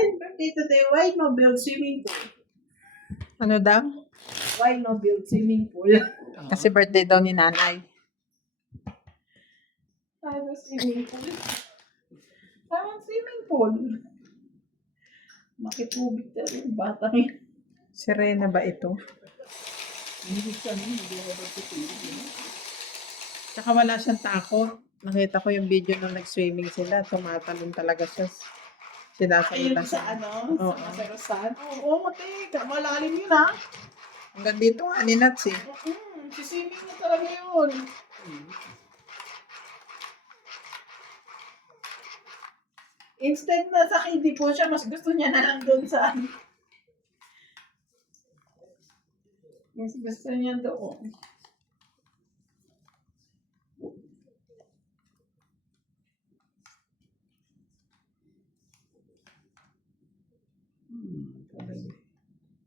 rin birthday today. Why no build swimming pool? Ano daw? Why no build swimming pool? Kasi birthday daw ni nanay. Ano swimming pool? Tama swimming pool. Makitubig talaga yung bata niya. Serena ba ito? Hindi siya hindi ako magtutubig. Tsaka wala siyang takot. Nakita ko yung video nung nag-swimming sila. Tumatalon talaga siya. Ayun Sinasalita sa siya. ano? Oo. Sa Masarusan? Oo, matika. Malalim yun ha. Hanggang dito nga ni Nats eh. Siswimming na talaga yun. Instead na sa kiddie po siya, mas gusto niya na lang doon sa ano. Mas gusto niya doon.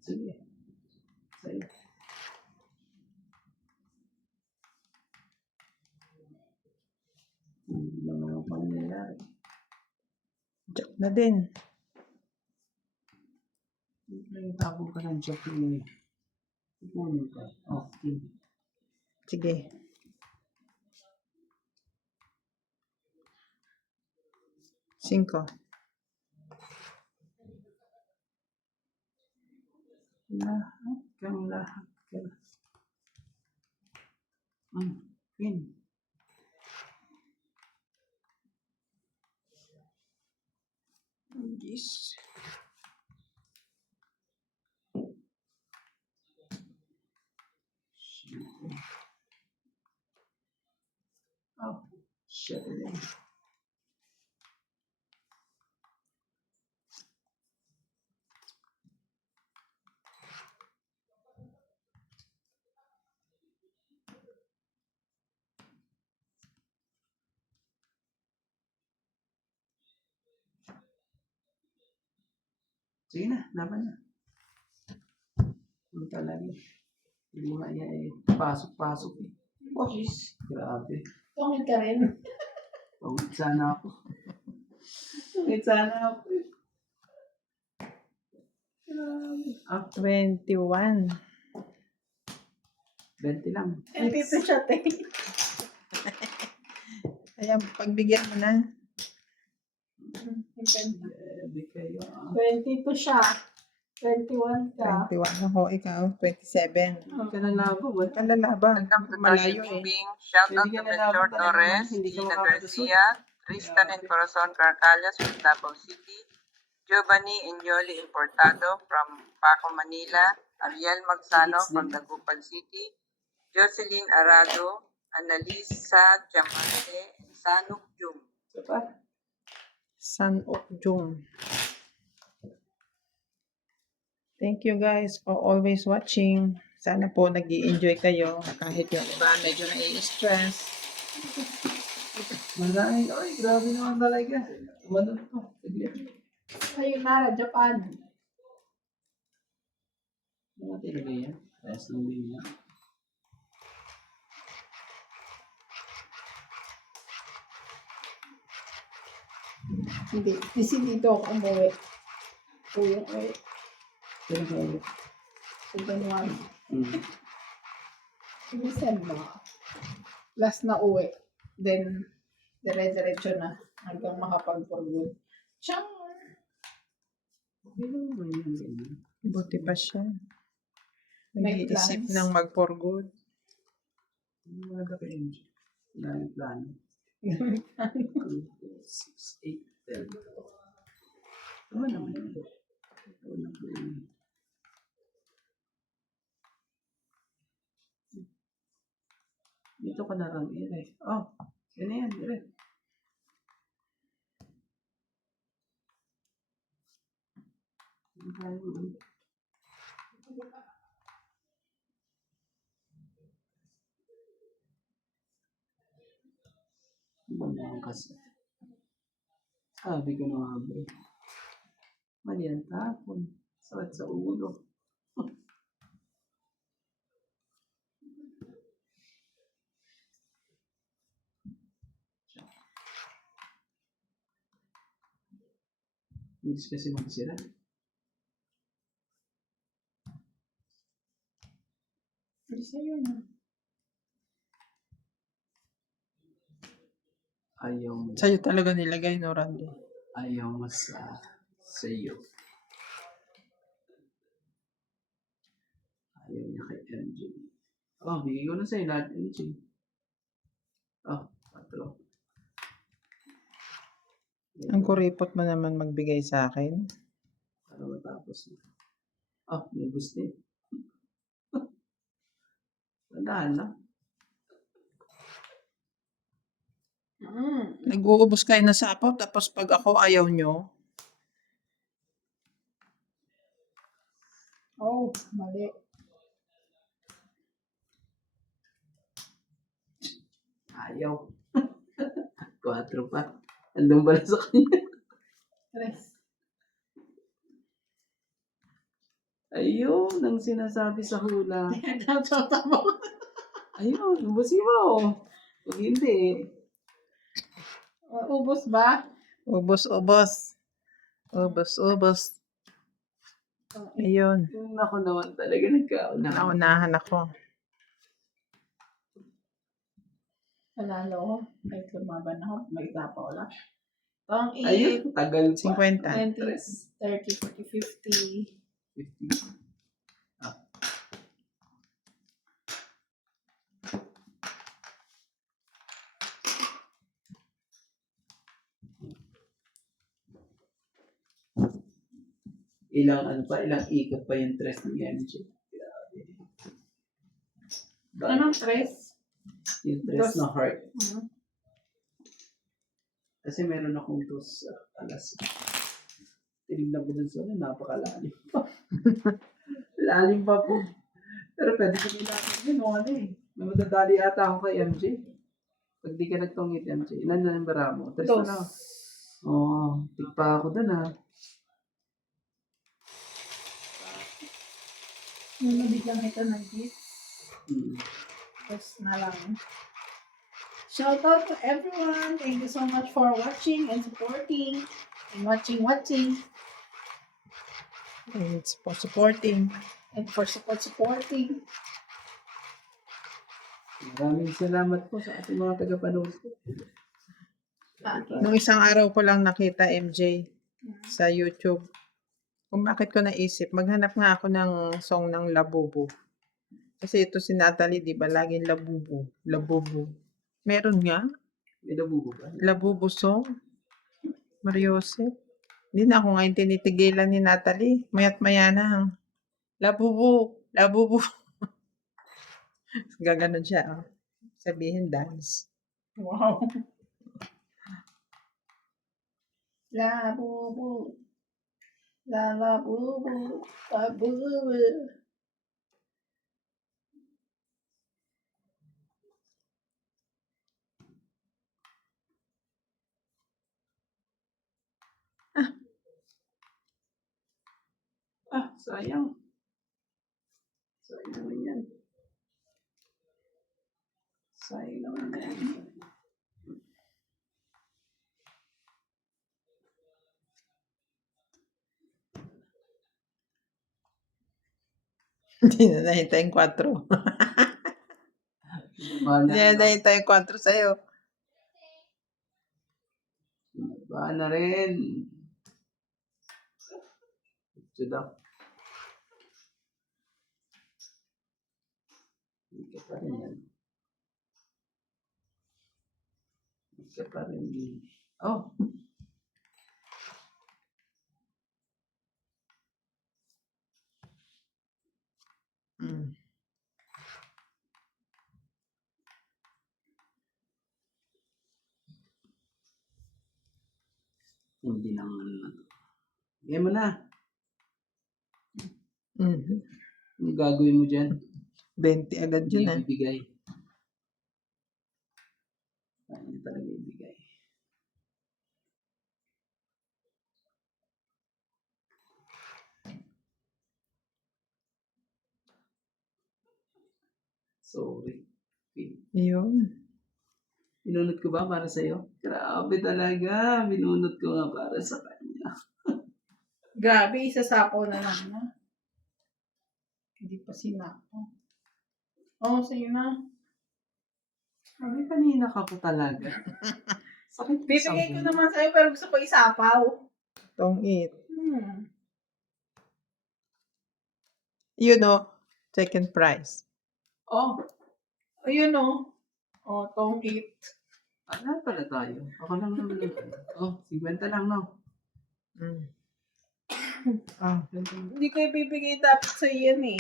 Sige. Sige. Hindi naman ang pangyayari. Joke na din. Nagtapo ka ng joke mo eh. Puno ka. Okay. Sige. Cinco. Lahat ka. Queen. Yes. Oh, shit. Sige na, laban na. Punta lagi. Hindi mo nga iya pasok-pasok eh. Oh, jeez. Grabe. Tungit ka rin. Tungit sana ako. Tungit sana ako. Grabe. 21. 20 lang. Dito siya, te. Ayan, pagbigyan mo na. Grabe kayo. 22 siya. 21 ka. 21 ako, ikaw, 27. Hindi ka nalabo. Wala. Kalalaban. Welcome to Malayo Target eh. Living. Shout out Hindi to ka nalabo Melchor talaga, Torres, hindi ka Gina makakalusot. Garcia, Tristan and Corazon Carcallas from Davao City, Giovanni Inyoli Importado from Paco, Manila, Ariel Magsano from Dagupan City, Jocelyn Arado, Annalisa Diamante, and Sanuk Jung. Isa pa. Son of June. Thank you guys for always watching. Sana po nag-i-enjoy kayo kahit yung iba medyo na-i-stress. Marami. Ay, grabe naman talaga. Tumanong to. Ayun na, Japan. Mga talaga yan. Rest lang din yan. Hindi. Kasi dito ako umuwi. Uyong uwi. Pero ka ulit. Sa January. Hmm. December. Last na uwi. Then, dire-diretso na. Hanggang makapag-for good. Siyang, Okay lang naman yan. Ganyan. Buti pa siya. May Nag-iisip plans. ng mag-for good. Mga ka kayo. Wala yung plano. 2, 6, 8, 10. Tama naman yun. Ito na po yun. Dito ka na lang ire. Oh, yun na yan, ire. Ano kasi? Sabi ko na nga ba. Mali ang tapon. Sakit sa ulo. Miss kasi magsira. Hindi sa'yo na. Ayaw mo. Sa'yo talaga nilagay, no, Randy? Ayaw mo sa iyo. Ayaw niya kay MJ. Oh, bigay ko na sa'yo lahat, MJ. Oh, 4. Ang kuripot mo naman magbigay sa akin. Para matapos na. Oh, may gusto eh. Tandaan lang. Nag-uubos kayo na sapaw, tapos pag ako ayaw nyo, Oh, mali. Ayaw. 4 pa. Andun pala sa kanya. 3. Ayun, ang sinasabi sa hula. Nagkakota mo. Ayun, ubusin mo. Pag hindi, Ubus ba? ubos. Ubos. Ayun, yung ako naman talaga nagkaunahan. naunahan ako. Panalo ko. Kahit lumaban ako. May tapa ko lang. Pang Ayun, tagal pa. 50. 20, 30, 40, 50. 50. Ah. Ilang ikot pa yung tres ni MJ. Grabe. Anong 3? Yung tres na heart. Hmm. Kasi meron akong dos alas. Tinignan ko dun sa napakalalim pa. Lalim pa po. Pero pwede ko nilaman yun, ano eh. May madadali ata ako kay MJ. Pag di ka nagtungit, MJ. Ilan na yung bara mo? 3 na. Oo, tigpa ako dun ha. Nung nabigyan kita ng gift. Hmm. Tapos na lang. Shout out to everyone. Thank you so much for watching and supporting. And watching. It's for supporting. And for supporting. Maraming salamat po sa ating mga tagapanood po. Nung isang araw ko lang nakita MJ sa YouTube. Kung bakit ko naisip, maghanap nga ako ng song ng Labubu. Kasi ito si Natalie, di ba? Laging Labubu. Meron nga. May nabubo ba? Labubu song. Mariose. Hindi na ako ngayon tinitigilan ni Natalie. Mayat maya na. Labubu. Gaganon siya. Oh. Sabihin dance. Wow. Labubu. Labubu. Labubu. Sayang. Sayang naman yan. Sayang naman yan. Hindi na nahintay yung 4. Hindi na nahintay yung 4 sa'yo. Ba na rin. Ito daw. Hindi ka pa rin yan. Hindi ka pa rin. Oh. Mm. Hindi naman na. Bigay mo na. Mm. Ang gagawin mo dyan? 20 agad Hindi yun ibigay. Hindi talaga ibigay. Sorry. Yun. Binunot ko ba para sa'yo? Grabe talaga. Binunot ko nga para sa kanya. Grabe, isasapaw na lang na. Hindi pa sinapaw. Oh, sa'yo na. Sabi kanina ka po talaga. Sakit Bibigay ko naman sa'yo pero gusto ko isapaw. Don't eat. Hmm. You know, second prize. Oh, Ayun o. Oh, tong eat. ano pala tayo? Ako lang naman lang. Oh, 50 lang, no? Mm. Ah, Hindi ko ibibigay dapat sa yan eh.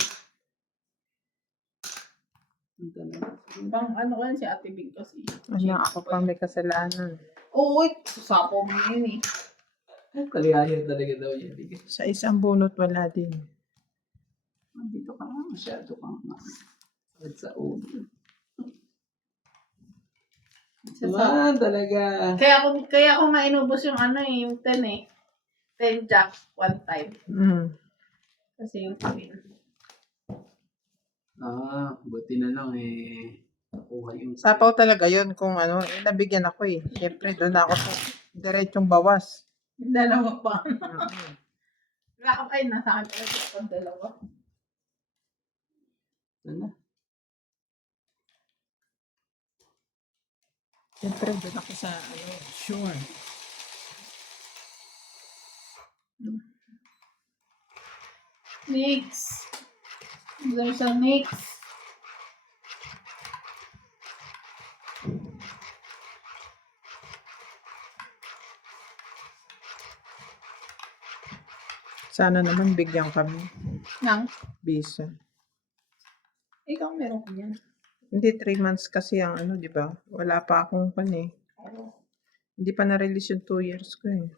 50 lang. Bang ano ko yan si Ate Big kasi. ano, ako pang may kasalanan. Oo, sasapaw mo yun eh. Kalihayan talaga daw yan. Sa isang bunot, wala din. Dito ka nga, masyado kang sakit sa ulo. Naman talaga. Kaya ako nga inubos yung ano eh, yung 10 eh. 10 jack one time. Mm. Kasi yung queen. Buti na lang eh. Nakuha yung Sapaw talaga yun kung ano, nabigyan ako eh. Siyempre, doon ako sa diretsong bawas. Dalawa pa. Mm. Wala ka pa nasa akin talaga pag dalawa. Ano? Siyempre, doon ako sa, ano, sure. Next. There's a next. Sana naman bigyan kami. Nang, Visa. ikaw meron ko yan. Hindi, 3 months kasi ang ano, di ba? Wala pa akong pan eh. Hindi pa na-release yung 2 years ko eh.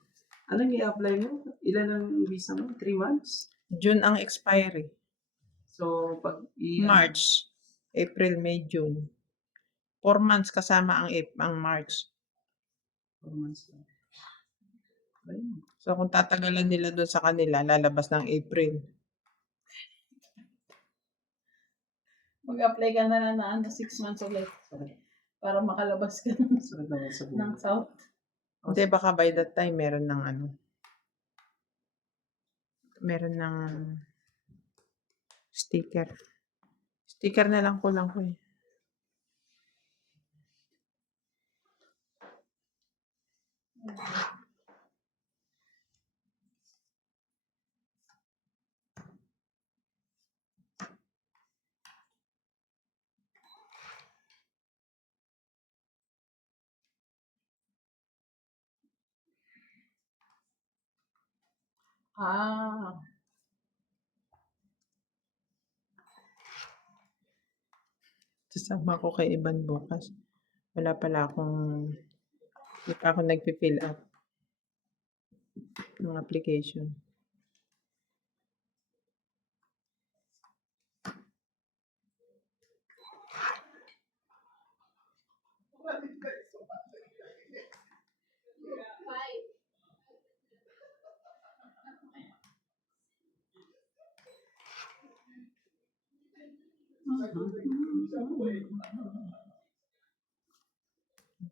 Anong i-apply mo? Ilan ang visa mo? 3 months? June ang expiry. So, pag March, April, May, June. 4 months kasama ang March. 4 months lang. Ayun. So kung tatagalan nila doon sa kanila, lalabas ng April. Mag-apply ka na lang na 6 months ulit. Para makalabas ka ng, Sarap naman sa buhay. ng South. Hindi, baka by that time meron ng ano. Meron ng sticker. Sticker na lang kulang ko eh. Ah. Sasama ko kay Iban bukas. Wala pala akong, hindi pa ako nagpi-fill up ng application.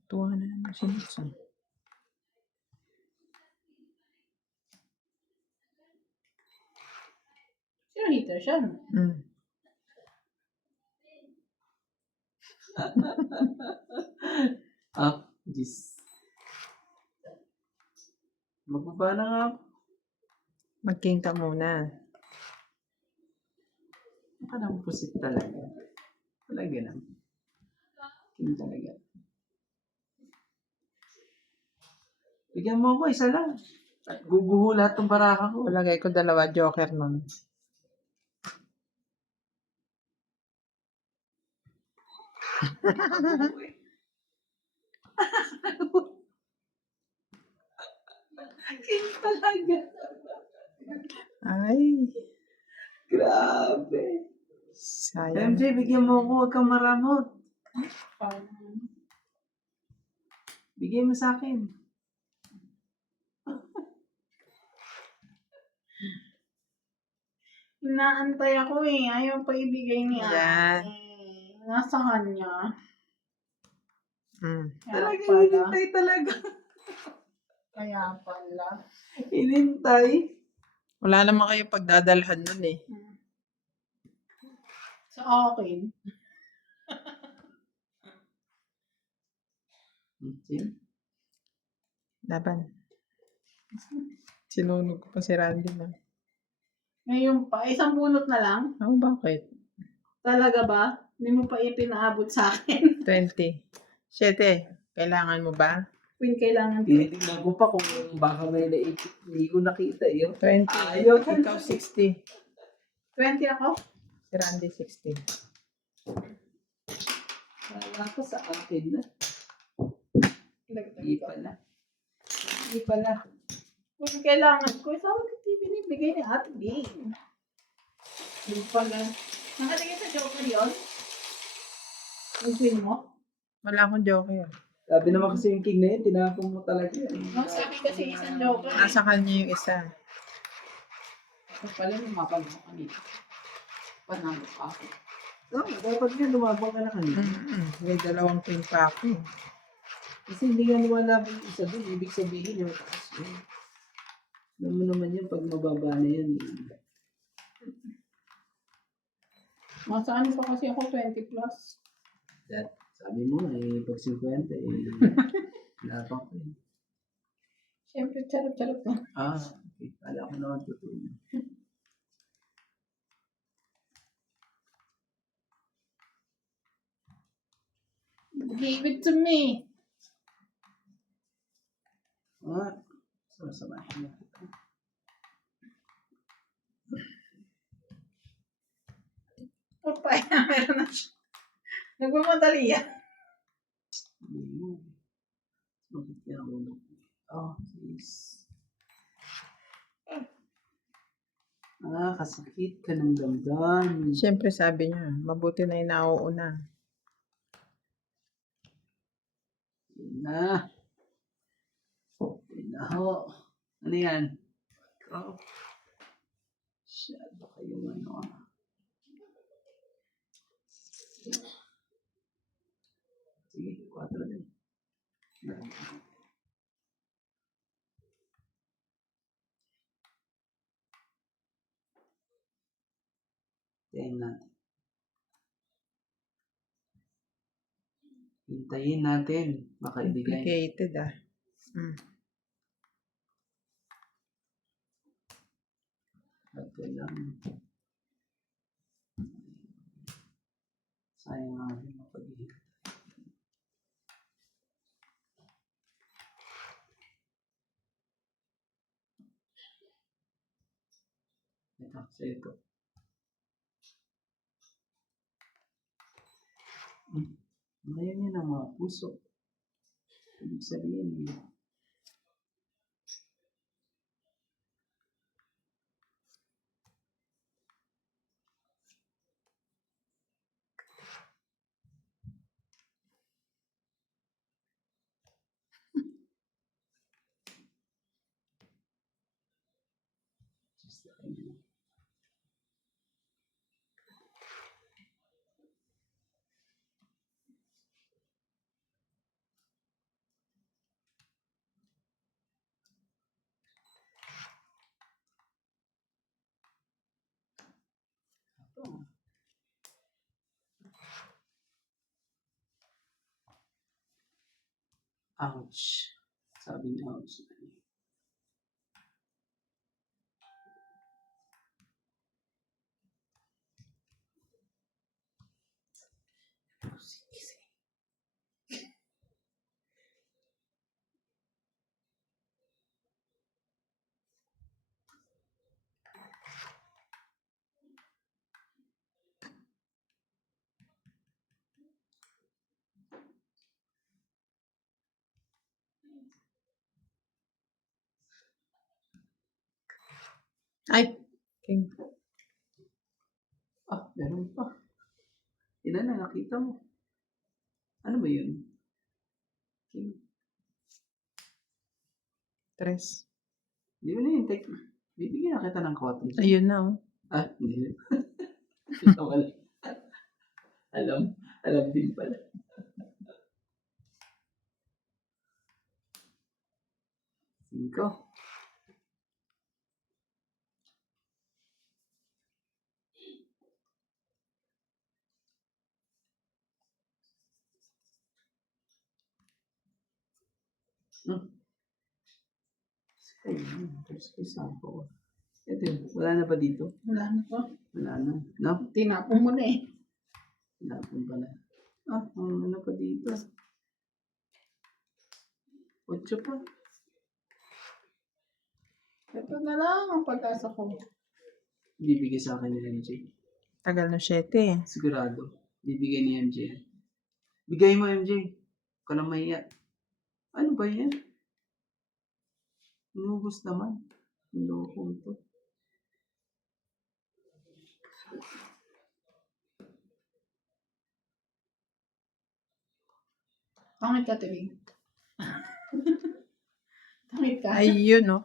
Tuwa na naman si Nixon. Sino hater siya? No? Mm. Jeez. Magbaba na nga ako. Mag-king ka muna. Parang pusit talaga. Talaga lang. King talaga. Bigyan mo ako, isa lang. At guguho lahat ng baraka ko. Palagay ko 2 joker nun. King talaga. Ay, Grabe. sayang. MJ, bigyan mo ako. Huwag kang maramot. Bigay mo sa akin. Inaantay ako eh. Ayaw pa ibigay ni Yan. ate. Nasa kanya. Mm. Kaya Talaga, pala. hinintay talaga. Kaya pala. Hinintay. Wala naman kayo pagdadalhan nun eh. So, okay. Sino? Laban. Sinunog ko pa si Randy na. Ngayon pa, isang bunot na lang. Oh, bakit? Talaga ba? Hindi mo pa ipinaabot sa akin. 20. 7. Kailangan mo ba? Queen, kailangan ko. Tinitingnan ko pa kung baka may naipit. Hindi ko nakita yun. 20. Ayaw. Ikaw 60. 20 ako? Si Randy 60. Wala ko sa akin na. Dagdag Hindi ko. pala. Hindi pala. Queen, kailangan ko. Sabi ko, binibigay ni Ate Bing. Yung pala. Nakatingin sa Joker yun? Yung queen mo? Wala akong joker. Sabi naman kasi yung king na yun, tinapon mo talaga yan. No, sabi kasi isang Joker. Nasa kanya yung isa. Tapos pala lumapag mo kanina. Panalo pa ako. No, dapat nga lumabang ka na kanina. May 2 queen pa ako. Kasi hindi nga lumalaban yung isa dun. Ibig sabihin yung taas yun. Alam mo naman yan pag mababa na yan. Nasa ano pa kasi ako 20 plus. That, sabi mo, pag 50, labang ko eh. Siyempre, charot-charot na. Okay. Kala ko naman totoo. Give it to me. Sasamahin na kita. Papaya, meron na siya. Nagmamadali yan. Hindi mo. Bakit kaya ako? Please. Kasakit ka ng damdamin. Siyempre sabi niya, mabuti na yung nauuna. Yun na. Yun na ho. Ano yan? Oh. Masyado kayong ano. Sige, 4 din. Hintayin natin. Hintayin natin. Baka ibigay. Complicated ah. Ito lang. Sayang nga rin mapag-ihip. Ito, sa ito. Ngayon yun ang mga puso. Ibig sabihin, ito. Ouch. Sabi niya, ouch. Ay, king. Meron pa. Ilan na nakita mo? Ano ba yun? King. 3. Hindi mo na yung take. Bibigyan na kita ng kote. Ayun na oh. Hindi. Wala. Alam din pala. Cinco. Hmm. Ayun, first place sample. Ito yun, wala na ba dito? Wala na to. Wala na. No? Tinapon mo na eh. Tinapon pala. Ano pa dito? 8 pa. Ito na lang ang pag-asa ko. Bibigay sa akin ni MJ. Tagal na 7 eh. Sigurado. Bibigay ni MJ yan. Bigay mo, MJ. Huwag ka lang mahiya. Ano ba yan? Inubos naman. Ang lokong to. Pangit ka, Tibing. Pangit ka. Ayun, no?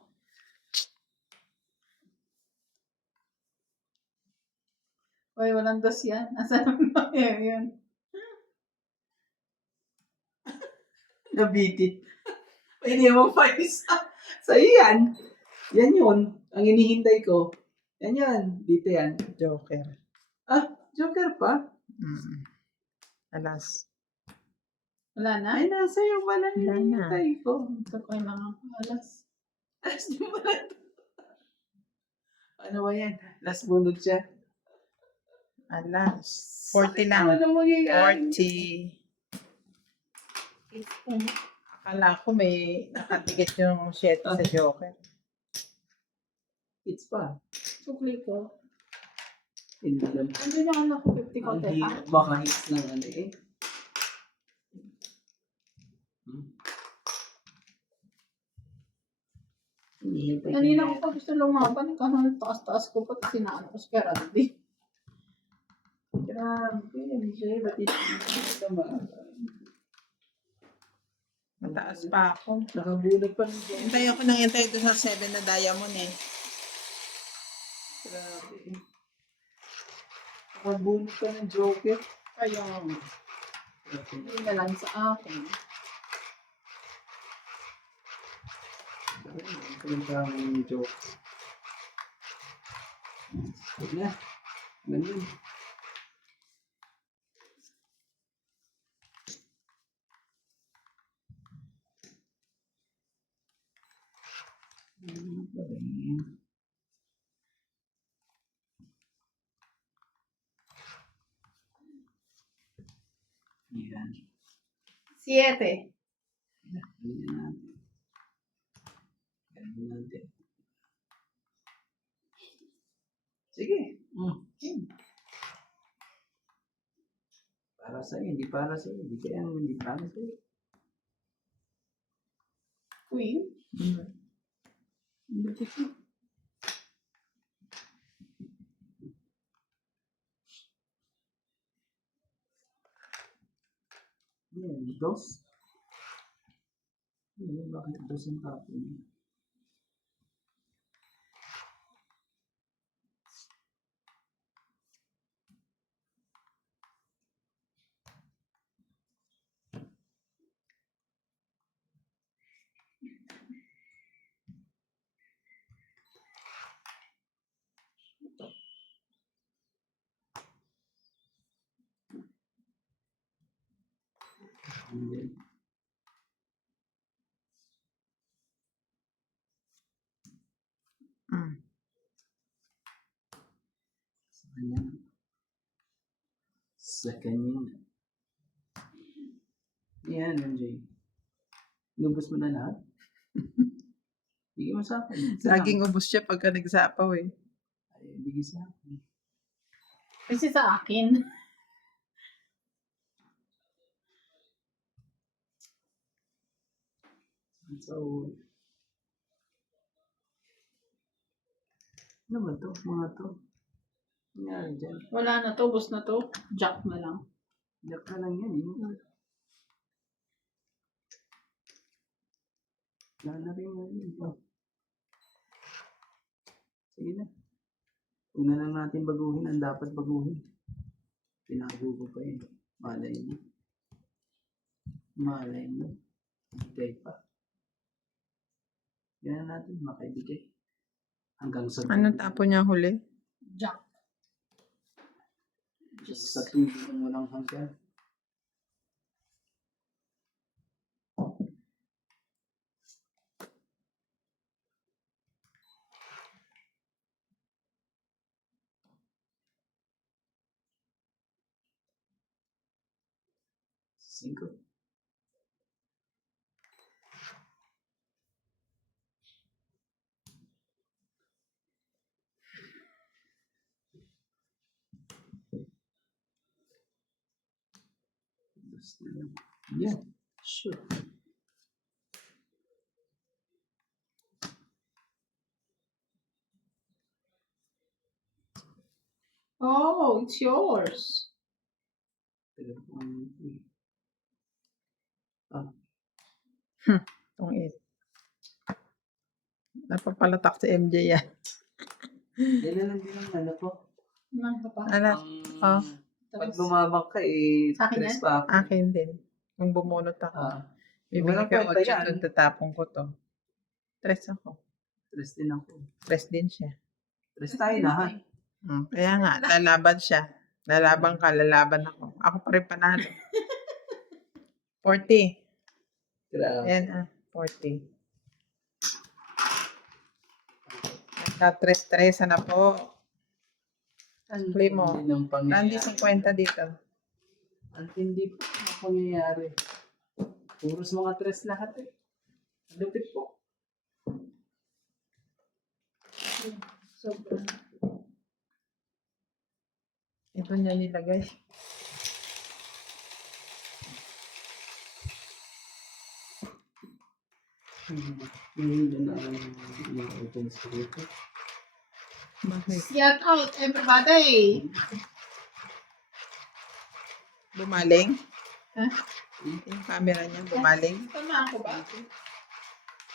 Uy, walang dos yan. Asan mo yun? Nabitit. Pwede mo pa isa. Sa'yo yan. Yan yun. Ang inihintay ko. Yan yan. Dito yan. Joker. Joker pa? Mm. Alas. Wala na? Ay, nasa iyo pala Wala na. hinihintay ko. Ito ko yung mga alas. Alas niyo pala ito. Ano ba yan? Last bunod siya. Alas. 40 lang. Ano mangyayari? 40. It's Akala ko may nakatikit yung 7 sa Joker. It's pa. sukli ko. Hindi lang. Ano yung anak ko 50 ko, Ang teka? hirap. Baka hits lang ano eh. Hinihintay ko Kanina na ko yan. pa gusto lumaban. Kasi taas-taas ko pa. Sinaan ko si Karandi. Grabe, MJ. Ba't hindi ka Mataas pa ako. Nakabulag pa rin dyan. Hintay ako nang hintay doon sa 7 na diamond eh. Grabe. Nakabulag pa ng Joker. Kaya, hindi na lang sa akin. Kailangan yung joke. Huwag na. Ganun. Ano ba rin? Yan. 7. Ganyan natin. Ganyan natin. Sige. Para sa'yo, hindi para sa'yo. Hindi kaya hindi para sa'yo. Queen. Hindi kasi. Yan, dos. Yan, bakit dos ang tapon? Yan. Mm. Sa kanya. Sa kanya. Yan, MJ. Inubos mo na lahat? Bigay mo sa akin. Laging ubos siya pagka nagsapaw eh. Ay, bigay sa akin. Kasi sa akin. So, ano ba to? Mga to? Nangyari dyan. Wala na to. Bus na to. Jack na lang. Yak na lang yan eh. Wala na rin yun. Oh. Sige na. Huwag na lang natin baguhin ang dapat baguhin. Pinago ko pa yun. Malay mo. Malay mo. Bigay pa. Yan natin makaibigay. Hanggang sa Anong tapo niya huli? Jack. sa tubig ng walang hanggan. 5. Yeah, sure. Oh, it's yours. Itong 8. Napapalatak si MJ yan. Yan lang din ang ano ko. Nang ka pa. Ano? Oh, Pag lumabang ka Sa akin 3 yan? pa ako. akin din. Kung bumunot ako. Ah, Bibigay walang ka kwenta 8 yan. doon, tatapon ko to. 3 ako. 3 din ako. 3 din siya. 3 tayo na ha. Kaya nga, lalaban siya. Lalaban ka, lalaban ako. Ako pa rin panalo. 40. Grabe. Ayan 40. Nagka-3-3 na po. Play mo. Ang tindi ng Randy, pangyayari. 50 dito. Ang tindi po ng pangyayari. Puros mga 3 lahat eh. Lupit po. Sobrang. Ito niya nilagay. Hindi na ang open screen ko. Bakit? Shout out, everybody! Bumaling? Ha? Yung camera niya, bumaling? Tama ako ba?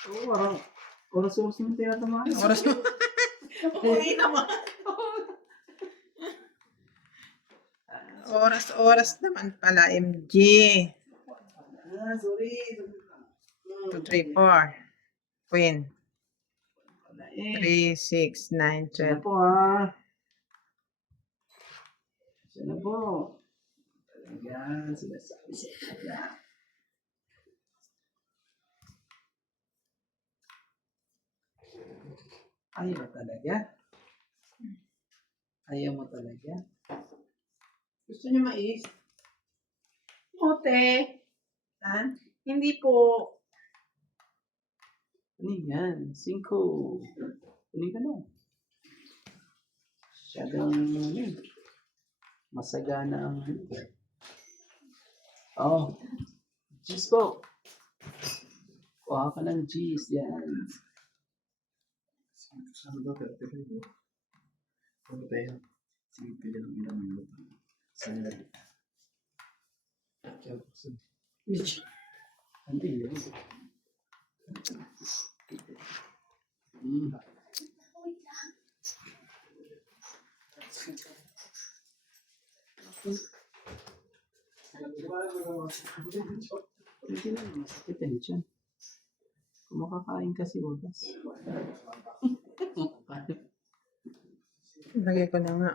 Oo, oras-oras nang tinatamaan. Oras mo. Okay naman. Oras naman pala, MJ. Sorry. 2, 3, 4. Queen. Wala eh. 3, 6, 9, Siya na 12. po ha. Siya na po. Talaga, sinasabi sa kanya. Ayaw mo talaga? Ayaw mo talaga? Gusto niyo mais? Mote. Ha? Hindi po. Ano yan? 5. Kunin ka na. Masyadong masagana ang oh, cheese po. Kuha ka ng cheese. Yan. Saan ba pero ano tayo? Sige, pili ng ilang minuto. Saan na? Kaya buksan. Hindi yun. Hindi na masakit yan dyan. Kung makakain kasi ugas. Lagay ko na nga.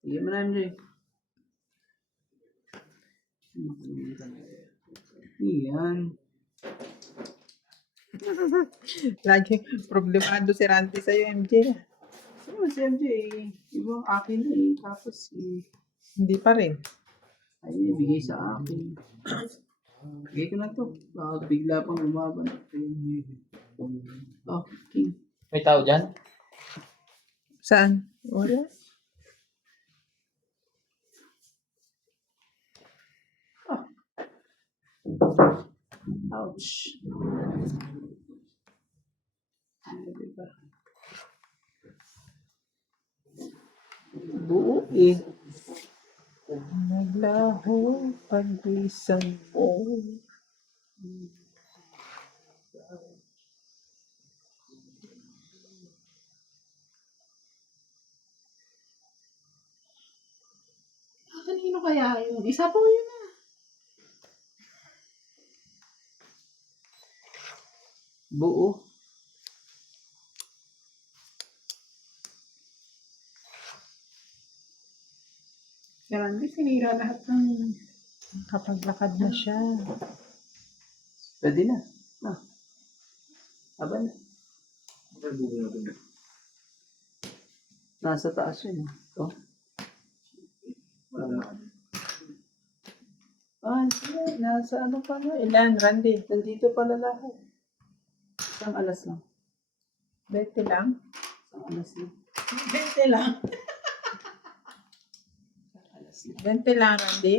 Sige mo na, MJ. Iyan. Lagi problemado si Randy sa'yo, MJ. Sino si MJ? Ibang akin eh. Tapos Hindi pa rin. ay ibigay sa akin. Bigay ko na to. Baka bigla pang umaban. Oh, king. May tao dyan? Saan? Wala. Ouch. Diba? Buo eh. Naglaho paglisan mo. Kanino kaya yun? Isa po yun na. Buo. Si Randy, sinira lahat ng... Kapag lakad na siya. Pwede na. Ah, Aba na. Bakit bubuo natin? Nasa taas yun. Ito. Wala. Ah, sige. Nasa ano pa na. Ilan, Randy? Nandito pala lahat. Isang alas lang. 20 lang? Isang alas lang. 20 lang. Isang alas lang. 20 lang, Randy?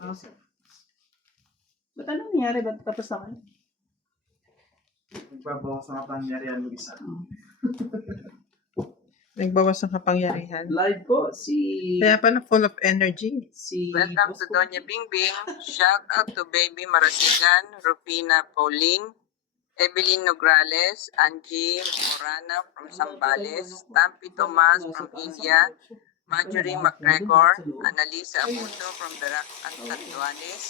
Okay. Ba't ano nangyari? Ba't tapos na kayo? Nagpabawas na kapangyarihan mag-isa. Nagbawas ng kapangyarihan. Live po si... Kaya pala full of energy. si Welcome to Boss Doña Bingbing. Shout out to Baby Marasigan, Rufina Pauline, Evelyn Nograles, Angie Morana from Zambales, Tampi Tomas from India, Marjorie McGregor, Annalisa Abuto from Darak at Santuanes,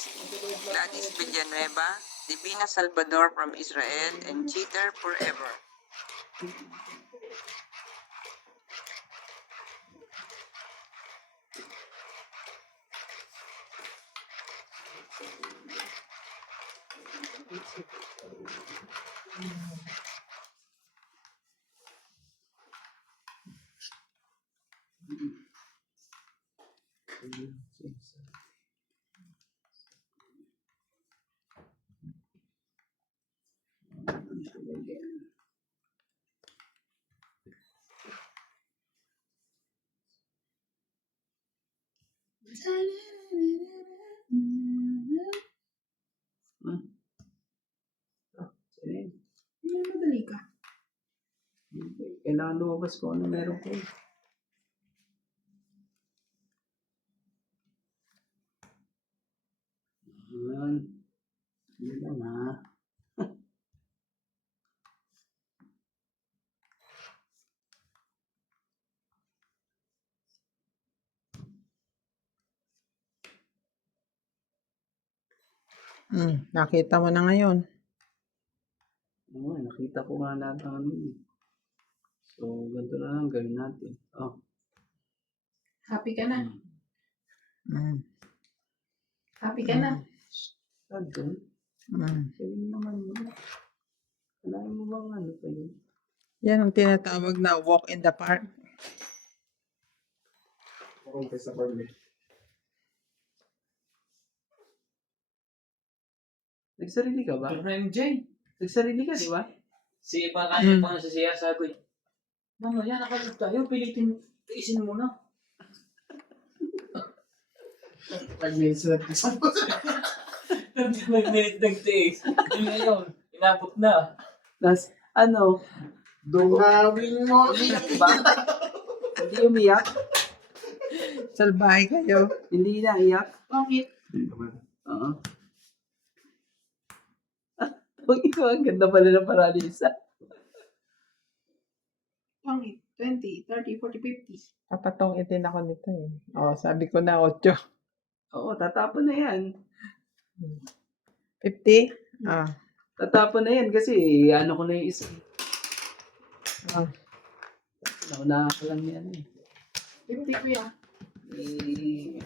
Gladys Villanueva, Divina Salvador from Israel, and Cheater Forever. Sige. Madali ka. Kailangan lumabas ko ano meron ko. Yan. Yan lang ha. Nakita mo na ngayon. Oo, nakita ko nga lahat ng ano yun. So, ganito na lang gawin natin. Oh. Happy ka na. Mm. Happy ka na. Saan doon? Galing naman yun. Kailangan mo bang ano pa yun? Yan ang tinatawag na walk in the park. Okay sa parli. Nagsarili ka ba? Pero MJ, Nagsarili ka, di ba? si Pakain pa nga sa siya, sabi, Mama, yan, nakalag tayo, pilitin, tiisin mo na. 5 minutes na nagtisan mo. 25 minutes nagtiis. Yung ngayon, inabot na. Tapos, ano? Dumawin mo. Umiyak ba? Hindi umiyak? Salbahe kayo. Hindi na iyak? Bakit? Oo. Huwag ito, ang ganda pala ng paralisa. Bakit? 20, 30, 40, 50. Kapatong itin ako nito eh. Oh, sabi ko na 8. Oo, tatapon na yan. 50? Ah. Tatapon na yan kasi ano ko na yung isa. Naunahan ko lang yan eh. 50 kuya. Eh,